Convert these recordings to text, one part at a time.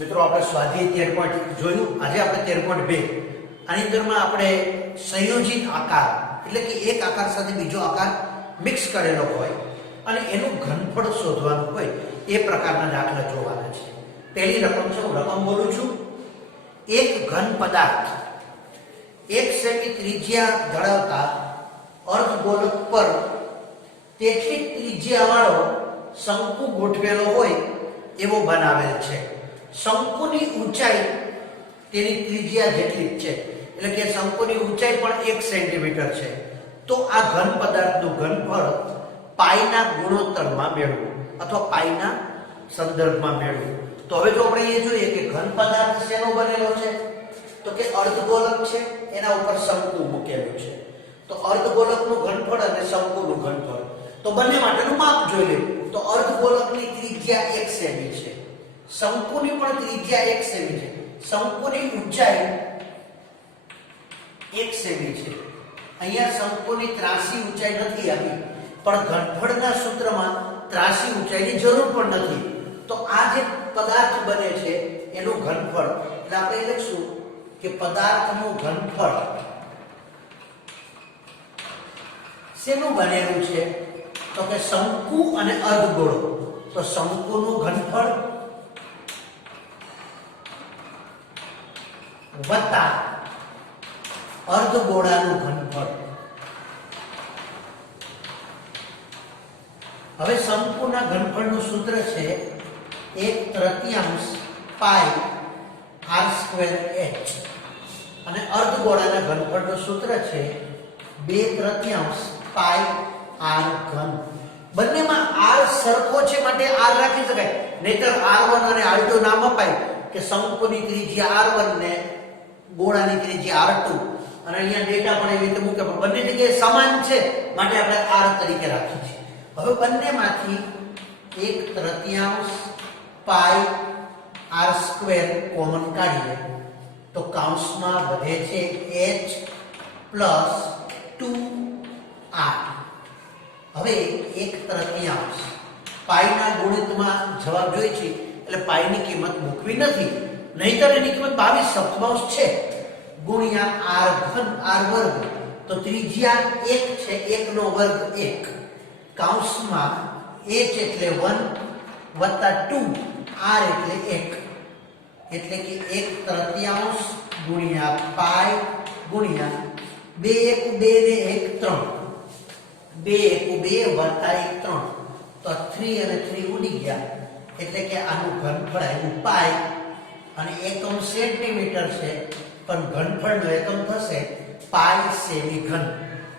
મિત્રો આપણે સ્વાધ્યાય 13 જોયું. આજે આપણે 13.2 આની અંદરમાં આપણે સંયોજિત આકાર એટલે કે એક આકાર સાથે બીજો આકાર મિક્સ કરેલો હોય અને એનું ઘનફળ શોધવાનું હોય એ પ્રકારના દાખલા જોવાના છે. પહેલી રકમ છે, હું રકમ બોલું છું. એક ઘન પદાર્થ 1 સેમી ત્રિજ્યા ધરાવતા અર્ધગોલક પર તેટલી ત્રિજ્યાવાળો શંકુ ગોઠવેલો હોય એવો બનાવેલ છે. શંકુની ઊંચાઈ તેની ત્રિજ્યા જેટલી જ છે, એટલે કે શંકુની ઊંચાઈ પણ 1 સેન્ટીમીટર છે. તો આ ઘન પદાર્થનું ઘનફળ પાઈના ગુણોત્તરમાં મેળવવું અથવા પાઈના સંદર્ભમાં મેળવવું. તો હવે જો આપણે એ જોઈએ કે ઘન પદાર્થ શેનો બનેલો છે, તો કે અર્ધગોલક છે, એના ઉપર શંકુ મૂકેલું છે. તો અર્ધગોલકનું ઘનફળ અને શંકુનું ઘનફળ, તો બંને માટેનું માપ જોઈ લેવું. તો અર્ધગોલકની ત્રિજ્યા 1 સેમી છે, શંકુની પણ ત્રિજ્યા 1 સેમી છે, શંકુની ઊંચાઈ 1 સેમી છે. અહીંયા શંકુની ત્રાસી ઊંચાઈ નથી આવી, પણ ઘનફળના સૂત્રમાં ત્રાસી ઊંચાઈની જરૂર પણ નથી. તો આ જે પદાર્થ બને છે એનું ઘનફળ, એટલે આપણે લખશું કે પદાર્થનું ઘનફળ શેનું બનેલું છે, તો કે શંકુ અને અર્ધગોળો. તો શંકુનું ઘનફળ વત્તા અર્ધગોળાનું ઘનફળ. હવે શંકુના ઘનફળનું સૂત્ર છે 1/3 પાઈ r સ્ક્વેર h અને અર્ધગોળાના ઘનફળનું સૂત્ર છે 2/3 પાઈ r ઘન. બંનેમાં r સરખો છે માટે r રાખી શકાય, નહીતર r1 અને r2 નામ અપાય કે શંકુની ત્રિજ્યા r1 ને ગોળાની ત્રિજ્યા r2, અને અહીંયા ડેટા પણ એવી રીતે મૂકે, પણ બંને જગ્યાએ સમાન છે માટે આપણે r તરીકે રાખી છે. હવે બંનેમાંથી 1/3 પાઈ r સ્ક્વેર કોમન કાઢીએ તો કૌંસમાં વધે છે h પ્લસ 2r. હવે 1/3 પાઈના ગુણિતમાં જવાબ જોઈએ છે, એટલે પાઈની કિંમત મૂકવી નથી, નહીતર એની કિંમત 22/7 છે, ગુણ્યા r ઘન r વર્ગ. તો ત્રિજ્યા 1 છે, 1 નો વર્ગ 1, કૌંસમાં h એટલે 1 વત્તા 2 r એટલે 1, એટલે કે 1/3 ગુણ્યા પાઈ ગુણ્યા 2 * 1 ને 1 3, 2 * 2 વત્તા 1 3, તો 3 અને 3 ઉડી ગયા, એટલે કે આનું ઘનફળ આવ્યું પાઈ, અને એકમ સેન્ટીમીટર છે પણ ઘનફળનો એકમ થશે પાઈ સેમી ઘન.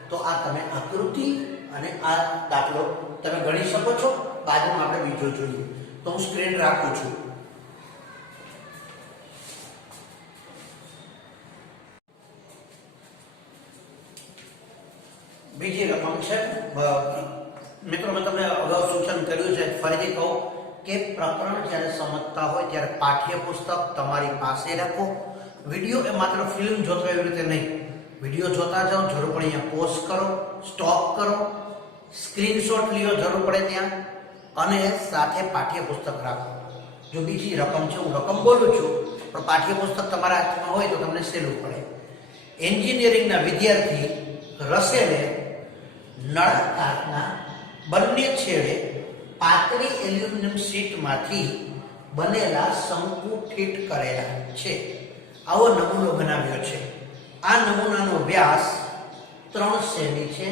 તો આ તમે આકૃતિ અને આ દાખલો તમે ગણી શકો છો. બાજુમાં આપણે બીજો જોઈએ. તો હું સ્ક્રીન રાખું છું. બીજી રકમ છે. મિત્રો, મેં તમને અગાઉ સૂચન કર્યું છે, ફરીથી કહું કે પ્રકરણ જ્યારે સમજતા હોય ત્યારે પાઠ્યપુસ્તક તમારી પાસે રાખો. વિડીયો એ માત્ર ફિલ્મ જોતો એવી રીતે નહીં, વિડીયો જોતા જાઓ, જરૂર પડે અહીંયા પોઝ કરો, સ્ટોપ કરો, સ્ક્રીનશોટ લ્યો જરૂર પડે ત્યાં, અને સાથે પાઠ્યપુસ્તક રાખો. જો બીજી રકમ છે, હું રકમ બોલું છું પણ પાઠ્યપુસ્તક તમારા હાથમાં હોય તો તમને સહેલું પડે. એન્જિનિયરિંગના વિદ્યાર્થી રસેલે નળાકારના બંને છેડે પાતળી એલ્યુમિનિયમ શીટમાંથી બનેલા શંકુ ફિટ કરેલા છે. આવો નમૂનો બનાવ્યો છે. આ નમૂનાનો વ્યાસ 3 સેમી છે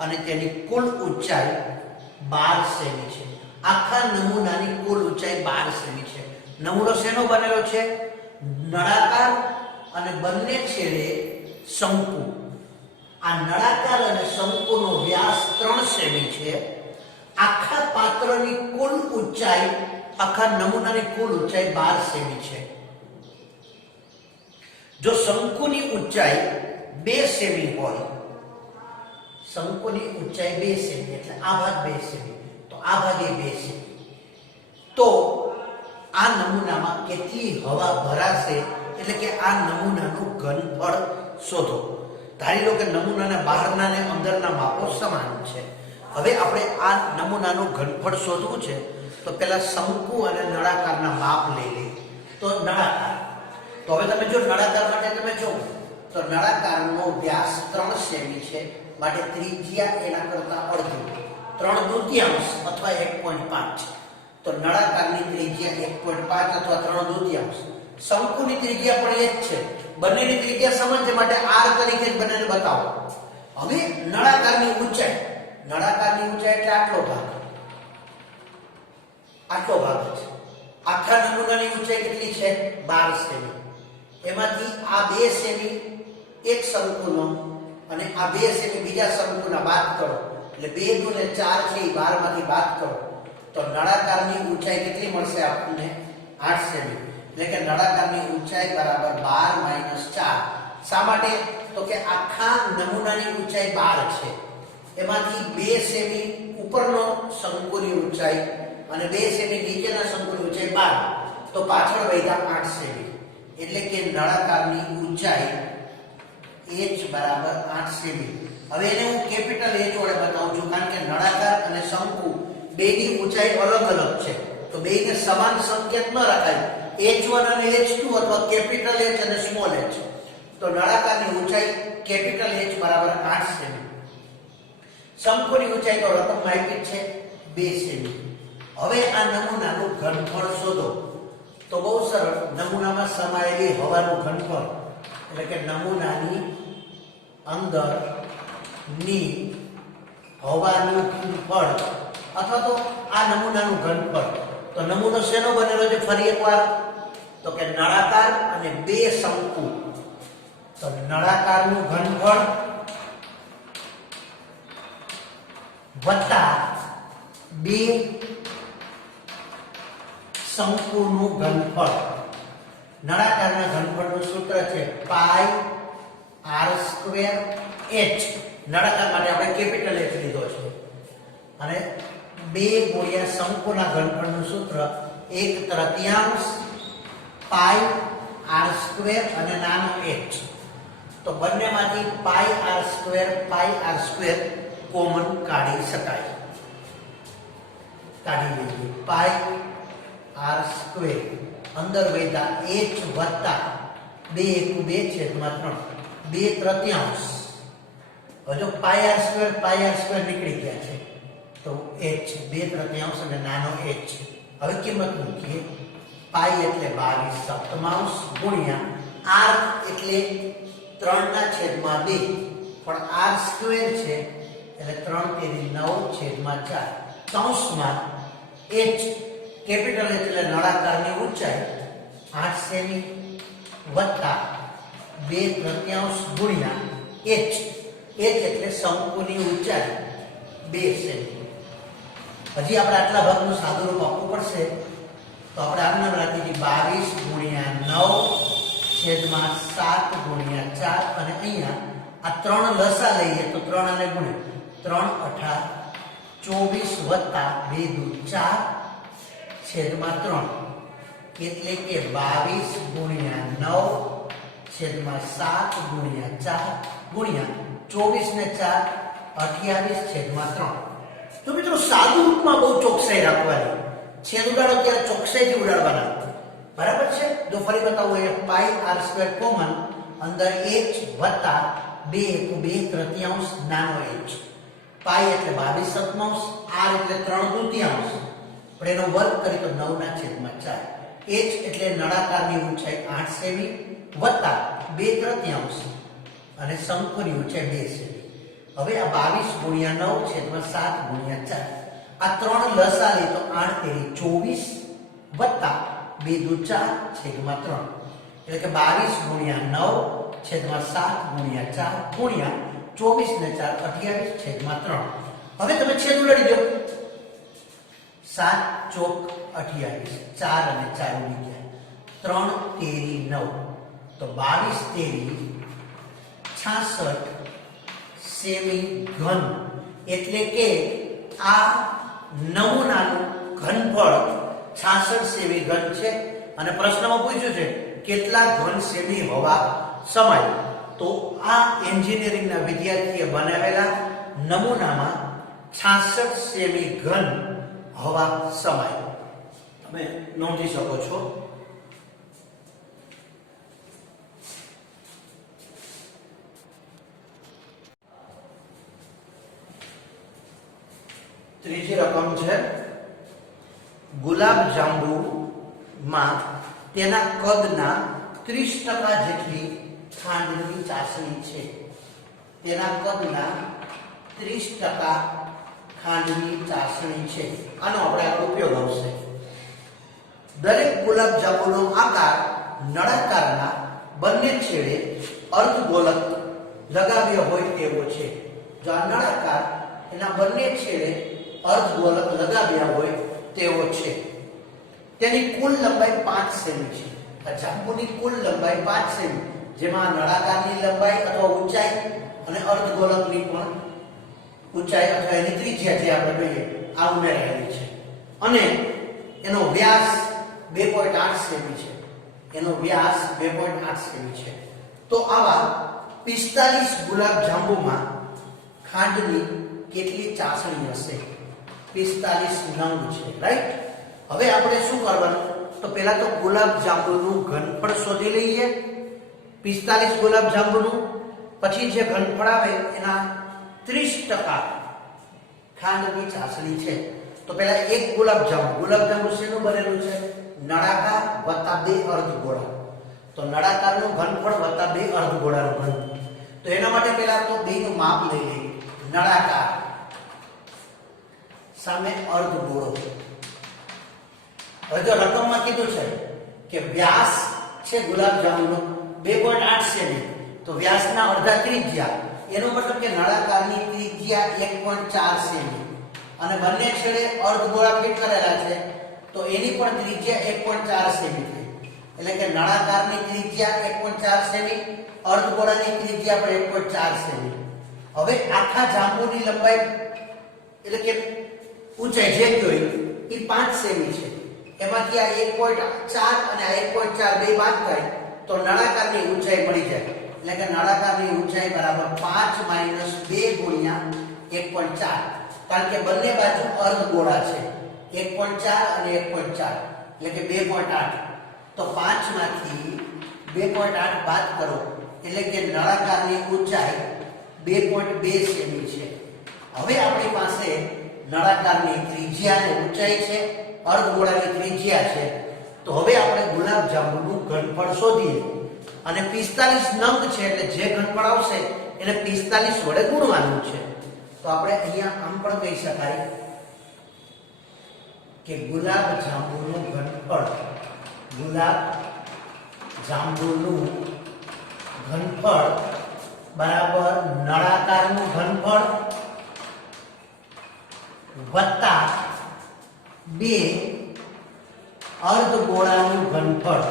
અને તેની કુલ ઊંચાઈ 12 સેમી છે. આખા નમૂનાની કુલ ઊંચાઈ 12 સેમી છે. નમૂનો શેનો બનેલો છે? નળાકાર અને બંને છેડે શંકુ. આ નળાકાર અને શંકુનો વ્યાસ 3 સેમી છે. આખા પાત્રની કુલ ઊંચાઈ, આખા નમૂનાની કુલ ઊંચાઈ 12 સેમી છે. જો શંકુની ઊંચાઈ 2 સેમી હોય, શંકુની ઊંચાઈ 2 સેમી એટલે આ ભાગ 2 સેમી, તો આ ભાગે 2 સેમી, તો આ નમૂનામાં કેટલી હવા ભરાશે, એટલે કે આ નમૂનાનું ઘનફળ શોધો. ધારી લો કે નમૂનાના બહારના અને અંદરના માપો સમાન છે. હવે આપણે આ નમૂનાનું ઘનફળ શોધવું છે, તો પહેલા શંકુ અને નળાકારના માપ લઈ લઈએ. તો નળાકાર. તો હવે તમે જો નળાકાર માટે તમે જો તો નળાકારનો વ્યાસ 3 સેમી છે, માટે ત્રિજ્યા એના કરતા અડધી 3/2 અથવા 1.5. તો નળાકારની ત્રિજ્યા 1.5 અથવા 3/2. શંકુની ત્રિજ્યા પણ એ જ છે, બંનેની ત્રિજ્યા સમાન છે, માટે r તરીકે જ બંનેને બતાવો. હવે નળાકારની ઊંચાઈ એટલે આટલો ભાગ છે. આખા નમૂનાની ઊંચાઈ કેટલી છે? 12 સેમી. એમાંથી આ 2 સેમી એક શંકુનો અને આ 2 સેમી બીજા શંકુના બાદ કરો, એટલે 2 × 4 છે એ 12 માંથી બાદ કરો તો નળાકારની ઊંચાઈ કેટલી મળશે આપણને? 8 સેમી. એટલે કે નળાકારની ઊંચાઈ બરાબર 12 - 4. શા માટે? તો કે આખા નમૂનાની ઊંચાઈ 12 છે, એમાંથી 2 સેમી ઉપરનો શંકુની ઊંચાઈ અને 2 સેમી નીચેના શંકુની ઊંચાઈ 12, તો પાછળ વધ્યા 8 સેમી. એટલે કે નળાકારની ઊંચાઈ h બરાબર 8 સેમી. હવે એને હું કેપિટલ H વડે બતાવું છું, કારણ કે નળાકાર અને શંકુ બેની ઊંચાઈ અલગ અલગ છે, તો બેને સમાન સંકેત ન રખાય. h1 અને h2 અથવા કેપિટલ H અને સ્મોલ h. તો નળાકારની ઊંચાઈ કેપિટલ H બરાબર 8 સેમી. શંકુની ઊંચાઈ તો રકમમાં આપી છે 2 સેમી. હવે આ નમૂનાનું ઘનફળ શોધો. તો બહુ સરળ, નમૂનામાં સમાયેલી હવાનું ઘનફળ એટલે કે નમૂનાની અંદરની હવાનું ઘનફળ અથવા તો આ નમૂનાનું ઘનફળ. તો નમૂનો શેનો બનેલો છે? ફરી એકવાર, તો કે નળાકાર અને 2 શંકુ. તો નળાકારનું ઘનફળ વત્તા 2 શંકુનું ઘનફળ. નળાકારના ઘનફળનું સૂત્ર છે પાઈ r²h. નળાકાર માટે આપણે કેપિટલ H લીધો છે, અને 2 × શંકુના ઘનફળનું સૂત્ર 1/3 પાઈ r² અને નાનો h. તો બંનેમાંથી પાઈ r² કોમન કાઢી શકાય. કાઢી લઈએ. પાઈ r² અંદર વધ્યા h વત્તા 2 × 2 છેદમાં 3 2/3. હવે જો પાઈ r² નીકળી ગયા છે તો h 2/3 અને નાનો h. હવે કિંમત મૂકીએ. પાઈ એટલે 22/7 ગુણ્યા r એટલે 3/2, પણ r² છે એટલે 3/9/4 કૌંસમાં h કેપિટલ H એટલે નળાકારની ઊંચાઈ 8 સેમી વત્તા 2/3 ગુણ્યા h. h એટલે શંકુની ઊંચાઈ 2 સેમી. હજી આપણે આટલા ભાગનું સાદુરૂપ આપવું પડશે, તો આપણે આનું નામ રાખીએ 22/9/7/4 અને અહીંયા આ 3 લસા લઈએ તો 3 આને ગુણે 3 × 8 24 વત્તા 2 × 4/3 એટલે કે 22/9/7/4 ગુણ્યા 24 ને 4 28/3. તો મિત્રો સાદુ રૂપમાં બહુ ચોકસાઈ રાખવાની. છેદ ઉડાડો ત્યારે ચોકસાઈથી ઉડાડવાના. બરાબર છે? જો ફરી બતાવું, એ પાઈ r² કોમન અંદર h વત્તા 2 × 2/3 નાનો h. પાઈ એટલે 22/7, r એટલે 3/2, પણ એનો વર્ગ કરી તો 9/4. h એટલે નળાકારની ઊંચાઈ 8 સેમી વત્તા 2/3 અને શંકુની ઊંચાઈ 2 સેમી. હવે આ 22/9/7/4 આ 3 લસા લે તો 8×24 વત્તા 2×4/3 એટલે કે 22/9/7/4 ગુણ્યા 24 ને 4 28/3. હવે તમે છેદ ઉડાડી દો. 7 × 28 4 અને 4 ઉડી ગયા 3 × 9 તો 22 66 સેમી ઘન. એટલે કે આ નમૂનાનું ઘનફળ 66 સેમી ઘન છે. અને પ્રશ્નમાં પૂછ્યું છે કેટલા ઘન સેમી હવા સમાય. તો આ એન્જિનિયરિંગના વિદ્યાર્થીએ બનાવેલા નમૂનામાં 66 સેમી ઘન હવા સમાય. તમે નોંધી શકો છો. ગુલાબ જાંબુમાં તેના કદના 30% જેટલી ખાંડની ચાસણી છે. તેના કદના 30% ખાંડની ચાસણી છે. આનો આપણે આગળ ઉપયોગ આવશે. દરેક ગુલાબ જાંબુનો આકાર નળાકારના બંને છેડે અર્ધગોલક લગાવ્યો હોય તેવો છે. જો આ નળાકાર એના બંને છેડે અર્ધગોલક લગાવ્યા હોય તેવો છે. તેની કુલ લંબાઈ 5 સેમી છે. આ જાંબુની કુલ લંબાઈ 5 સેમી, જેમાં નળાકારની લંબાઈ અથવા ઊંચાઈ અને અર્ધગોલકની પણ ઊંચાઈ અથવા એની ત્રિજ્યા જે આપણે કહીએ આ ઉમેરાયેલી છે. અને એનો વ્યાસ 2.8 સેમી છે. એનો વ્યાસ 2.8 સેમી છે. તો આવા 45 ગુલાબ જાંબુમાં ખાંડની કેટલી ચાસણી હશે? 45 નંગ છે, રાઈટ? હવે આપણે શું કરવાનું? તો પહેલા તો ગુલાબ જાંબુનું ઘનફળ શોધી લઈએ. 45 ગુલાબ જાંબુનું, પછી જે ઘનફળ આવે એના 30% ખાંડની ચાસણી છે. તો પહેલા એક ગુલાબ જાંબુ શેનું બનેલું છે? નળાકાર વત્તા 2 અર્ધગોળા. તો નળાકારનું ઘનફળ વત્તા 2 અર્ધગોળાનું ઘનફળ. તો એના માટે પહેલા તો બેનું માપ લઈ લઈએ. નળાકાર સામે અર્ધગોળો. હવે જો રકમમાં કીધું છે કે વ્યાસ છે ગુલાબ જાંબુનો 2.8 સેમી, તો વ્યાસના અડધા ત્રિજ્યા, એનો મતલબ કે નળાકારની ત્રિજ્યા 1.4 સેમી અને બંને છેડે અર્ધગોળા ફિટ કરેલા છે, તો એની પણ ત્રિજ્યા 1.4 સેમી થઈ. એટલે કે નળાકારની ત્રિજ્યા 1.4 સેમી, અર્ધગોળાની ત્રિજ્યા પણ 1.4 સેમી. હવે આખા જાંબુની લંબાઈ એટલે કે ઊંચાઈ જે કહેવાય એ 5 સેમી છે. એમાંથી આ 1.4 અને આ 1.4 બે બાદ થાય તો નળાકારની ઊંચાઈ મળી જાય. એટલે કે નળાકારની ઊંચાઈ બરાબર 5 - 2 ગુણ્યા 1.4. કારણ કે બંને બાજુ અર્ધગોળા છે. 1.4 અને 1.4 એટલે કે 2.8. તો 5 માંથી 2.8 બાદ કરો એટલે કે નળાકારની ઊંચાઈ 2.2 સેમી છે. હવે આપણી પાસે નળાકારની ત્રિજ્યા અને ઊંચાઈ છે, અર્ધગોળાની ત્રિજ્યા છે. તો હવે આપણે ગુલાબ જાંબુનું ઘનફળ શોધીએ. અને 45 નંગ છે એટલે જે ઘનફળ આવશે એને 45 વડે ગુણવાનું છે. તો આપણે અહીંયા આમ પણ કહી શકાય કે ગુલાબ જાંબુનું ઘનફળ બરાબર નળાકારનું ઘનફળ વત્તા 2 અર્ધગોળાનું ઘનફળ.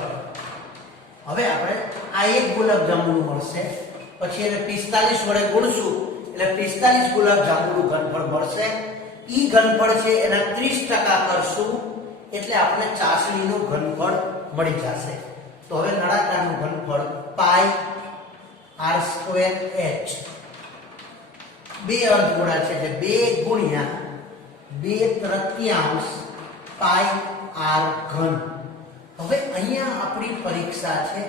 હવે આપણે આ એક ગુલાબ જાંબુનું મળશે, પછી એને 45 વડે ગુણશું એટલે 45 ગુલાબ જાંબુનું ઘનફળ મળશે. ઈ ઘનફળ છે એના 30% કરશું એટલે આપણે ચાસણીનું ઘનફળ મળી જશે. તો હવે નળાકારનું ઘનફળ પાઈ r²h. બે અર્ધગોળા છે એટલે 2 ગુણ્યા 2/3 પાઈ r ઘન. હવે અહીંયા આપણી પરીક્ષા છે,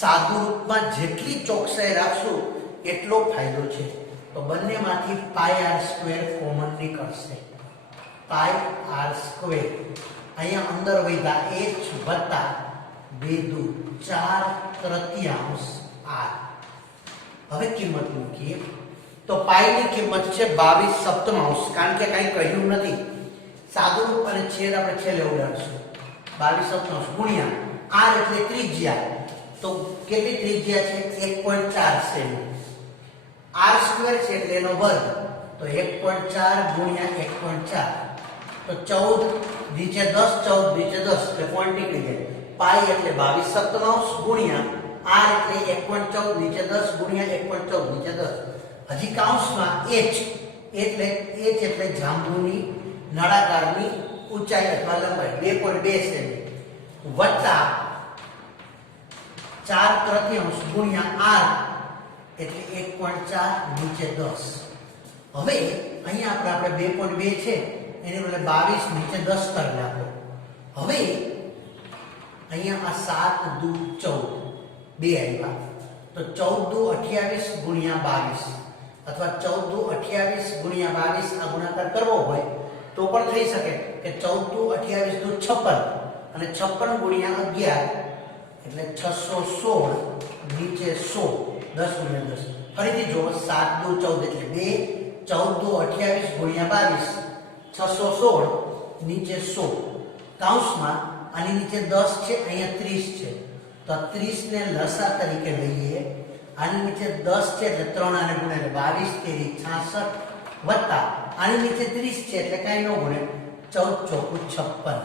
સાદુ રૂપમાં જેટલી ચોકસાઈ રાખશું એટલો ફાયદો છે. તો બંનેમાંથી પાઈ r² કોમન નીકળશે. પાઈ r². અહીંયા અંદર વધ્યા h વત્તા 2 4/3 r. હવે કિંમત મૂકીએ તો પાઈની કિંમત છે 22/7, કારણ કે કંઈ કહ્યું નથી. સાદું રૂપ અને છેદ આપણે છેલ્લે ઉડાડશું. 22/7 ગુણ્યા r એટલે ત્રિજ્યા. તો કેટલી ત્રિજ્યા છે? 1.4 સેમી. r² છે એટલે એનો વર્ગ, તો 1.4 ગુણ્યા 1.4 તો 14 નીચે 10, 14 નીચે 10 એટલે પોઈન્ટ નીકળી જાય. પાઈ એટલે 22/7 ગુણ્યા r એટલે 1.14 નીચે 10 ગુણ્યા 1.14 નીચે 10. હજી કૌંસમાં h એટલે જાંબુની નળાકારની ઊંચાઈ અથવા લંબાઈ 2.2 સેમી વત્તા 4/3 ગુણ્યા r એટલે 1.4 નીચે 10. હવે અહીંયા આપણે 2.2 છે એની બદલે 22 નીચે 10 કરી નાખો. હવે અહીંયા આ 7 દુ 14 બે આવ્યા, તો 14 દુ 28 ગુણ્યા 22 અથવા 14 દુ 28 ગુણ્યા 22 આ ગુણાકાર કરવો હોય તો પણ થઈ શકે કે 14 × 28 = 56 અને 56 ગુણ્યા 11 એટલે 616 નીચે 100 10 × 10 ફરીથી જો 7 × 2 = 14 એટલે 2 14 × 28 ગુણ્યા 22 616 નીચે 100 કૌંસમાં આની નીચે 10 છે અહીંયા 30 છે તો 30 ને લસા તરીકે લઈએ આની નીચે 10 છે એટલે 3 આને ગુણે એટલે 22 તેરી 66 વત્તા આની નીચે 30 છે એટલે કાંઈ ન ગુણે 14 ચોકુ 56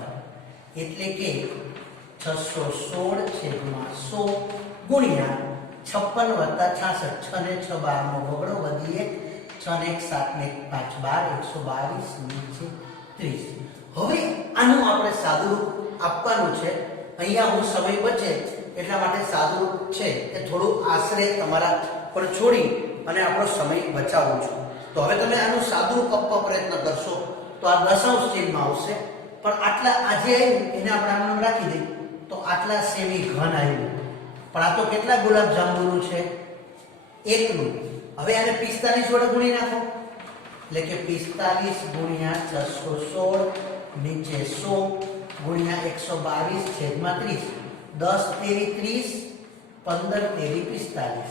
એટલે કે 616 છેદમાં 100 ગુણ્યા 56 વત્તા 66 6 ને 6 12 નો બગડો વધી 1 6 ને 1 7 ને 1 5 12 122 નીચે 30 હવે આનું આપણે સાદુરૂપ આપવાનું છે અહીંયા હું સમય બચે એટલા માટે સાદુરૂપ છે એ થોડું આશરે તમારા પર છોડી અને આપણો સમય બચાવું છું તો હવે તમે આનું સાદુરૂપ આપવા પ્રયત્ન કરશો તો આ દશાંશ ચિહ્નમાં આવશે પણ આટલા આજે આવ્યું એને આપણે આમ રાખી દઈએ તો આટલા સેમી ઘન આવ્યું પણ આ તો કેટલા ગુલાબ જાંબુનું છે એકનું હવે આને 45 વડે ગુણી નાખો એટલે કે 45 ગુણ્યા 616 નીચે 100 ગુણ્યા 122 છેદમાં 30 10 તેરી 30 15 તેરી 45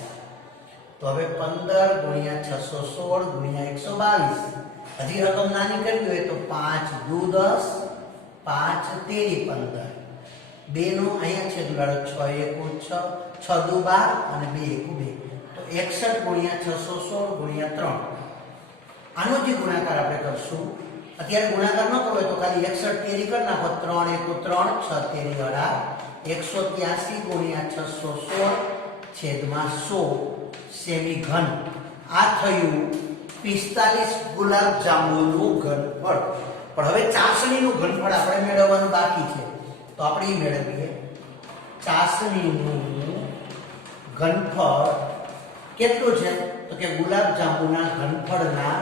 તો હવે 15 ગુણ્યા 616 ગુણ્યા 122 હજી રકમ નાની કરવી હોય તો 5 દુ 10 5 તેરી 15 બે નો અહીંયા છેદ ઉડાડો 6 એકુ 6 6 દુ 12 અને 2 એકુ 2 તો 61 ગુણ્યા 616 ગુણ્યા 3 આનો જે ગુણાકાર આપણે કરશું અત્યારે ગુણાકાર ન કરવો હોય તો ખાલી 61 તેરી કરી નાખો 3 એકુ 3 6 તેરી 18 183 ગુણ્યા 616 છેદમાં 100 સેમી ઘન આ થયું 45 ગુલાબ જાંબુનું ઘનફળ પણ હવે ચાસણીનું ઘનફળ આપણે મેળવવાનું બાકી છે તો આપણે મેળવીએ ચાસણીનું ઘનફળ કેટલું છે તો કે ગુલાબ જાંબુના ઘનફળના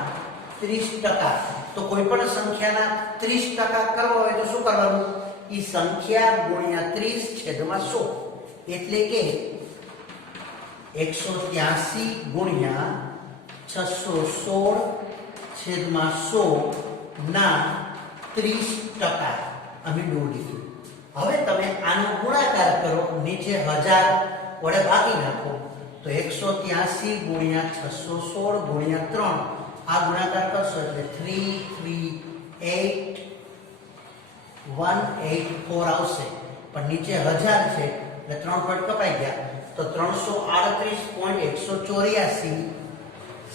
30% તો કોઈ પણ સંખ્યાના 30% કરવા હોય તો શું કરવાનું ઈ સંખ્યા ગુણ્યા 30 છેદમાં 100 એટલે કે 183 ગુણ્યા 616 છેદમાં 100 ના 30% અમે દોડીશું હવે તમે આનો ગુણાકાર કરો નીચે 1000 વડે ભાગી નાખો તો 183 ગુણ્યા 616 ગુણ્યા 3 આ ગુણાકાર કરશો એટલે 338184 આવશે પણ નીચે 1000 છે એટલે 3 પોઈન્ટ કપાઈ ગયા તો 338.184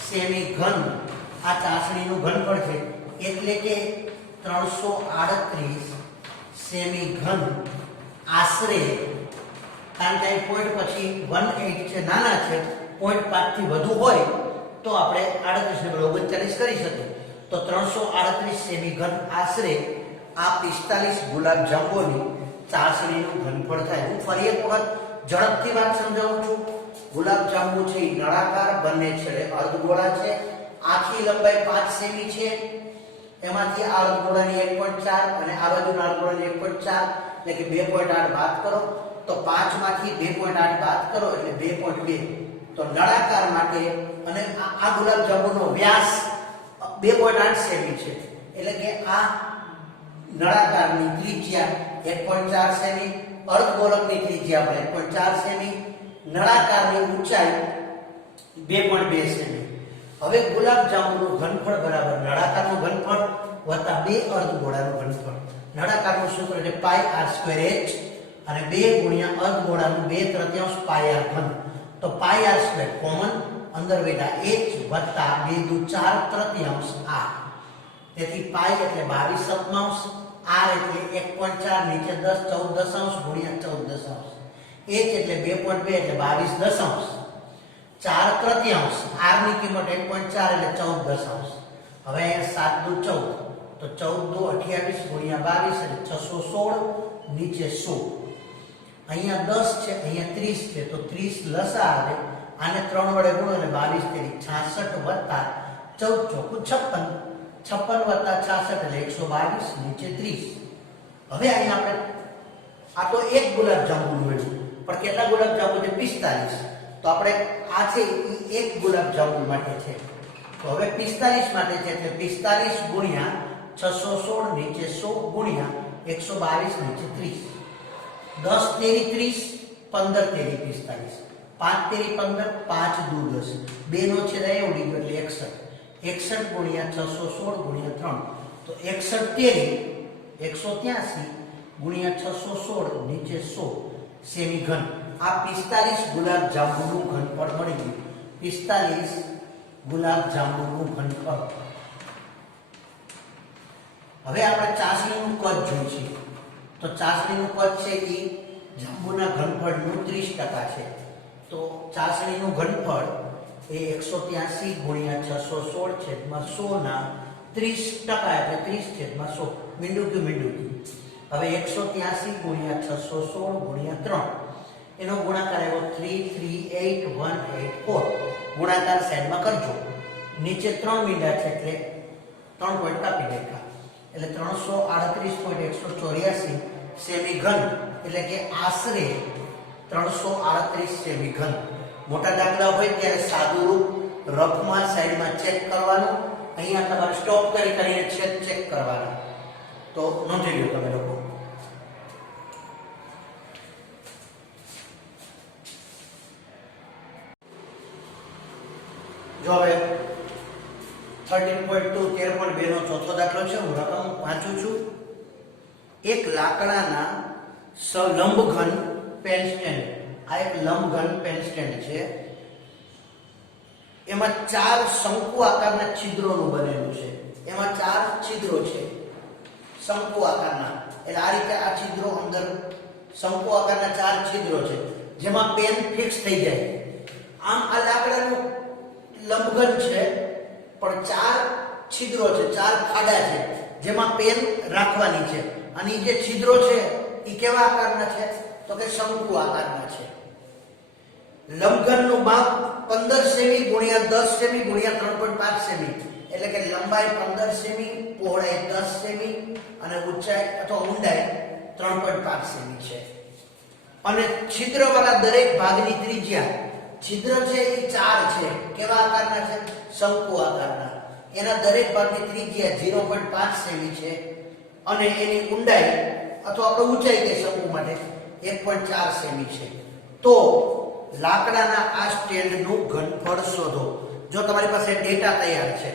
સેમી ઘન આ ચાસણીનું ઘનફળ છે એટલે કે 338 સેમી ઘન આશરે કારણ કે પોઈન્ટ પછી 18 છે નાના છે પોઈન્ટ 5 થી વધુ હોય તો આપણે 38 ને 39 કરી શકીએ તો 338 સેમી ઘન આશરે આ 45 ગુલાબ જાંબુની ચાસણીનું ઘનફળ થાય હું ફરી એક વખત ઝડપથી વાત સમજાવું છું ગુલાબ જાંબુ છે નળાકાર બંને છેડે અર્ધગોળા છે આખી લંબાઈ 5 સેમી છે એમાંથી આ અર્ધગોળાની 1.4 અને આ બાજુના અર્ધગોળાની 1.4 એટલે કે 2.8 બાદ કરો તો 5 માંથી 2.8 બાદ કરો એટલે 2.2 તો નળાકાર માટે અને આ ગુલાબ જાંબુનો વ્યાસ 2.8 સેમી છે એટલે કે આ નળાકારની ત્રિજ્યા 1.4 સેમી અર્ધગોળકની ત્રિજ્યા પણ 1.4 સેમી નળાકારની ઊંચાઈ 2.2 સેમી હવે ગુલાબ જાંબુનું ઘનફળ બરાબર નળાકારનું ઘનફળ વત્તા બે અર્ધગોળાનું ઘનફળ નળાકારનું સૂત્ર એટલે πr²h અને 2 ગુણ્યા અર્ધગોળાનું 2/3 πr ઘન તો πr² કોમન અંદર બેઠા h વત્તા 2 દુ 4/3 r તેથી π એટલે 22 r એટલે 1.4 નીચે 10 14 દશાંશ ગુણ્યા 14 દશાંશ h એટલે 2.2 એટલે 22 દશાંશ 4/3 r ની કિંમત 1.4 એટલે 14 દશાંશ હવે અહીંયા 7 દુ 14 તો 14 દુ 28 ગુણ્યા 22 એટલે 616 નીચે 100 અહીંયા 10 છે અહીંયા 30 છે તો 30 લસા આવે આને 3 વડે ગુણો એટલે 22 તેરી 66 વત્તા 14 ચોકુ 56 56 વત્તા 66 એટલે 122 નીચે 30 હવે અહીંયા આપણે આ તો એક ગુલાબ જાંબુ મેળવ્યું પણ કેટલા ગુલાબ જાંબુ છે 45 તો આપણે આ છે એ એક ગુલાબ જાંબુ માટે છે તો હવે 45 માટે છે એટલે 45 ગુણ્યા 616 નીચે 100 ગુણ્યા 122 નીચે 30. 10 તેરી 30, 15 તેરી 45, 5 તેરી 15, 5 દુ 10, 2 નો છેદ અહીંયા ઉડી ગયો એટલે 61. 61 ગુણ્યા 616 ગુણ્યા 3, તો 61 તેરી 183 ગુણ્યા 616 નીચે 100 સેમી ઘન. આ 45 ગુલાબ જાંબુનું ઘનફળ મળી ગયું. 45 ગુલાબ જાંબુનું ઘનફળ. હવે આપણે ચાસણીનું કદ જોઈશું. તો ચાસણીનું કદ છે એ જાંબુના ઘનફળનું 30% છે. તો ચાસણીનું ઘનફળ એ 183 ગુણ્યા 616 છેદમાં 100 ના 30% એટલે 30 છેદમાં 100. મીંડું ગયું. હવે 183 ગુણ્યા 616 ગુણ્યા 3 એનો ગુણાકાર આવ્યો 338,184. ગુણાકાર સાઈડમાં કરજો. નીચે 3 મીંડા છે એટલે 3 પોઈન્ટ કાપી નાખ્યા એટલે 338.184 સેમી ઘન, એટલે કે આશરે 338 સેમી ઘન. મોટા દાખલા હોય ત્યારે સાદું રૂપ રફમાં સાઈડમાં ચેક કરવાનું. અહીંયા તમારે સ્ટોપ કરીને ચેક કરવાના. તો નોંધી લો તમે લોકો. જો હવે 13.2 13.2 નો ચોથો દાખલો છે. હું રકમ વાંચું છું. એક લાકડાના લંબઘન પેન સ્ટેન્ડ. આ એક લંબઘન પેન સ્ટેન્ડ છે. એમાં 4 શંકુ આકારના છિદ્રોનું બનેલું છે. એમાં 4 છિદ્રો છે શંકુ આકારના. એટલે આ રીતે આ છિદ્રો અંદર શંકુ આકારના 4 છિદ્રો છે જેમાં પેન ફિક્સ થઈ જાય. આમ આ લાકડાનું લંબઘન છે પણ 4 છિદ્રો છે, 4 ખાડા છે જેમાં પેન રાખવાની છે. અને જે છિદ્રો છે એ કેવા આકારના છે? તો કે શંકુ આકારના છે. લંબઘનનું માપ 15 સેમી ગુણ્યા 10 સેમી ગુણ્યા 3.5 સેમી, એટલે કે લંબાઈ 15 સેમી, પહોળાઈ 10 સેમી અને ઊંચાઈ અથવા ઊંડાઈ 3.5 સેમી છે. અને છિદ્રવાળા દરેક ભાગની ત્રિજ્યા, છિદ્ર છે એ 4 છે. કેવા આકારના છે? શંકુ આકારના. એના દરેક ભાગની ત્રિજ્યા 0.5 સેમી છે અને એની ઊંડાઈ અથવા આપણે ઊંચાઈ કે શંકુ માટે 1.4 સેમી છે. તો લાકડાના આ સ્ટેન્ડનું ઘનફળ શોધો. જો તમારી પાસે ડેટા તૈયાર છે,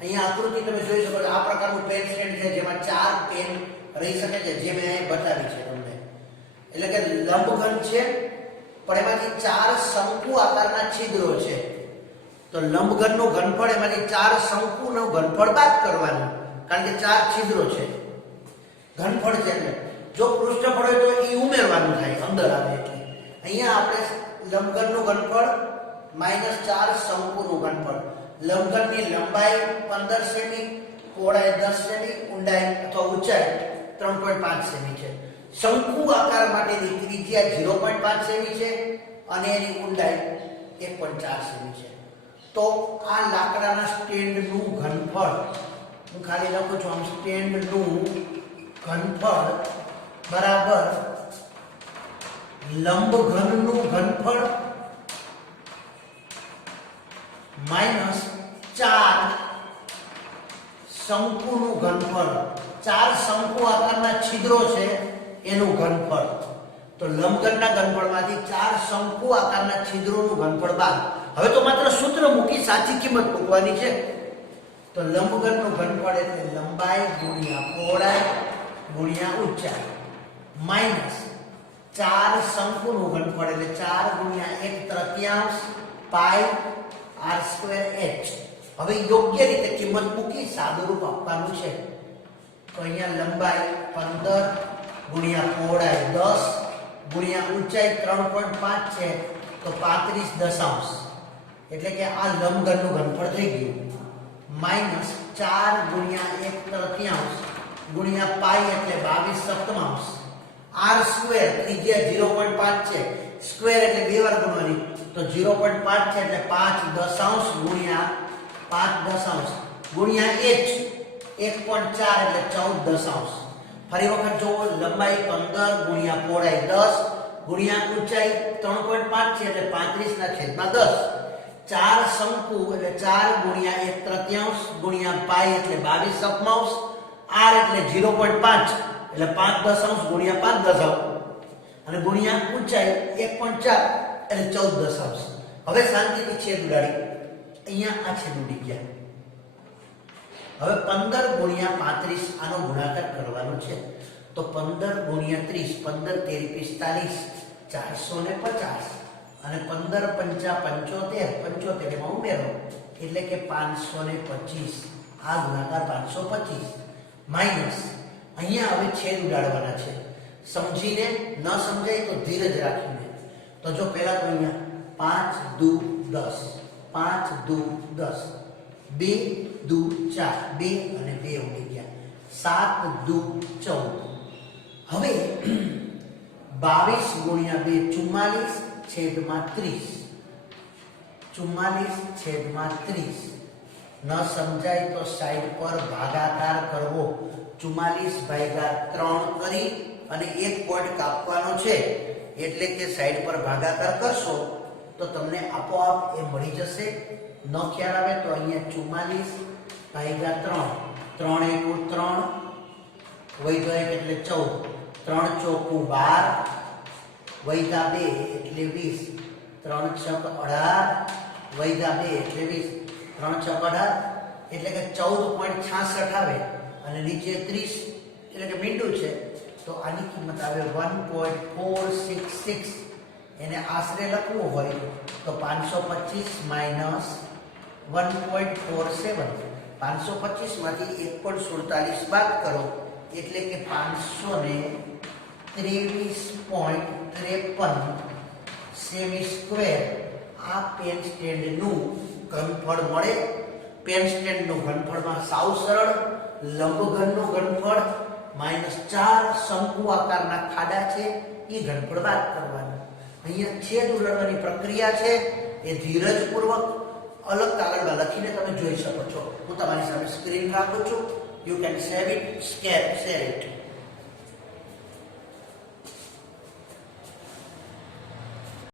અહીંયા આકૃતિ તમે જોઈ શકો છો. આ પ્રકારનું પેન સ્ટેન્ડ છે જેમાં 4 પેન રહી શકે છે, જે મેં અહીં બતાવી છે તમને. એટલે કે લંબઘન છે પણ એમાંથી 4 શંકુ આકારના છિદ્રો છે. તો લંબઘનનું ઘનફળ એમાંથી 4 શંકુનું ઘનફળ બાદ કરવાનું, કારણ કે 4 છિદ્રો છે. ઘનફળ છે એટલે જો પૃષ્ઠફળ હોય તો એ ઉમેરવાનું થાય અંદર આવે. એટલે અહીંયા આપણે લંબઘનનું ઘનફળ -4 શંકુનું ઘનફળ. લંબઘનની લંબાઈ 15 સેમી, પહોળાઈ 10 સેમી, ઊંડાઈ અથવા ઊંચાઈ 3.5 સેમી છે. શંકુ આકાર માટેની ત્રિજ્યા 0.5 સેમી છે અને એની ઊંડાઈ 1.4 સેમી છે. તો આ લાકડાના સ્ટેન્ડનું ઘનફળ હું ખાલી લખું છું આમ, સ્ટેન્ડનું ઘનફળ બરાબર લંબઘનનું ઘનફળ માઈનસ 4 શંકુનું ઘનફળ. 4 શંકુ આકારના છિદ્રો છે એનું ઘનફળ. તો લંબઘનના ઘનફળમાંથી 4 શંકુ આકારના છિદ્રોનું ઘનફળ બાદ. હવે તો માત્ર સૂત્ર મૂકી સાચી કિંમત મૂકવાની છે. તો લંબઘનનું ઘનફળ એટલે લંબાઈ ગુણ્યા પહોળાઈ ગુણ્યા ઊંચાઈ માઈનસ 4 શંકુનું ઘનફળ એટલે 4 ગુણ્યા 1/3 પાઈ r²h. હવે યોગ્ય રીતે કિંમત મૂકી સાદું રૂપ આપવાનું છે. તો અહીંયા લંબાઈ 15 ગુણ્યા પહોળાઈ 10 ગુણ્યા ઊંચાઈ 3.5 છે તો 35 દશાંશ, એટલે કે આ લંબઘનનું ઘનફળ થઈ ગયું. માઈનસ 4 ગુણ્યા 1/3 ગુણ્યા પાઈ એટલે 22 સપ્તમાંશ. r² ત્રિજ્યા 0.5 છે, સ્ક્વેર એટલે 2 વાર ગુણવાની, તો 0.5 છે એટલે 5 દશાંશ ગુણ્યા 5 દશાંશ ગુણ્યા h 1.4 એટલે 14 દશાંશ. ફરી વખત જો લંબાઈ 15 ગુણ્યા પહોળાઈ 10 ગુણ્યા ઊંચાઈ 3.5 છે એટલે 35/10. 4 શંકુ એટલે 4 ગુણ્યા 1/3 ગુણ્યા પાઈ એટલે 22 સપ્તમાંશ. r એટલે 0.5 એટલે 5 દશાંશ ગુણ્યા 5 દશાંશ અને ગુણ્યા ઊંચાઈ 1.4 એટલે 14 દશાંશ. હવે શાંતિથી છેદ ઉડાડી અહીંયા આ છેદ ઉડી ગયા. હવે 15 ગુણ્યા 35 આનો ગુણાકાર કરવાનો છે. તો 15 ગુણ્યા 30 15 13 45 450 અને 15 પંચા 75 75 એમાં ઉમેરો એટલે કે 525. આ ગુણાકાર 525 માઈનસ અહીંયા હવે છેદ ઉડાડવાના છે. સમજીને ન સમજાય તો ધીરજ રાખીને. તો જો પહેલા તો અહીંયા 5 દુ 10 5 દુ 10 2 દુ 4 2 અને 2 ઉડી ગયા 7 દુ 14. હવે 22 ગુણ્યા 2 44 છેદમાં 30 44 છેદમાં 30. ન સમજાય તો સાઈડ પર ભાગાકાર કરવો. 44 ભાગ્યા 3 કરી અને એક પોઈન્ટ કાપવાનો છે એટલે કે સાઈડ પર ભાગાકાર કરશો તો તમને આપોઆપ એ મળી જશે. ન ખ્યાલ આવે તો અહીંયા 44 ભાગ્યા 3 3 એકુ 3 વૈધા 1 એટલે 14 3 ચોકુ 12 વૈધા 2 એટલે 20 3 છક 18 વૈધા 2 એટલે 20 3 છક 18 એટલે કે 14.66 આવે અને નીચે 30 એટલે કે મીંડું છે તો આની કિંમત આવે 1.466. એને આશરે લખવું હોય તો 525 માઈનસ 1.47 525 માંથી 1.47 બાદ કરો એટલે કે 523.53 સેમી સ્ક્વેર. આ પેન સ્ટેન્ડ નું ઘનફળ મળે. પેન સ્ટેન્ડ નું ઘનફળમાં સાવ સરળ લંબઘનનું ઘનફળ -4 શંકુ આકારના ખાડા છે એ ઘનફળ બાદ કરવાનું. અહીંયા છેદ ઉડાડવાની પ્રક્રિયા છે એ ધીરજપૂર્વક અલગ કાગળમાં લખીને તમે જોઈ શકો છો. હું તમારી સામે સ્ક્રીન રાખું છું. You can save it, share it.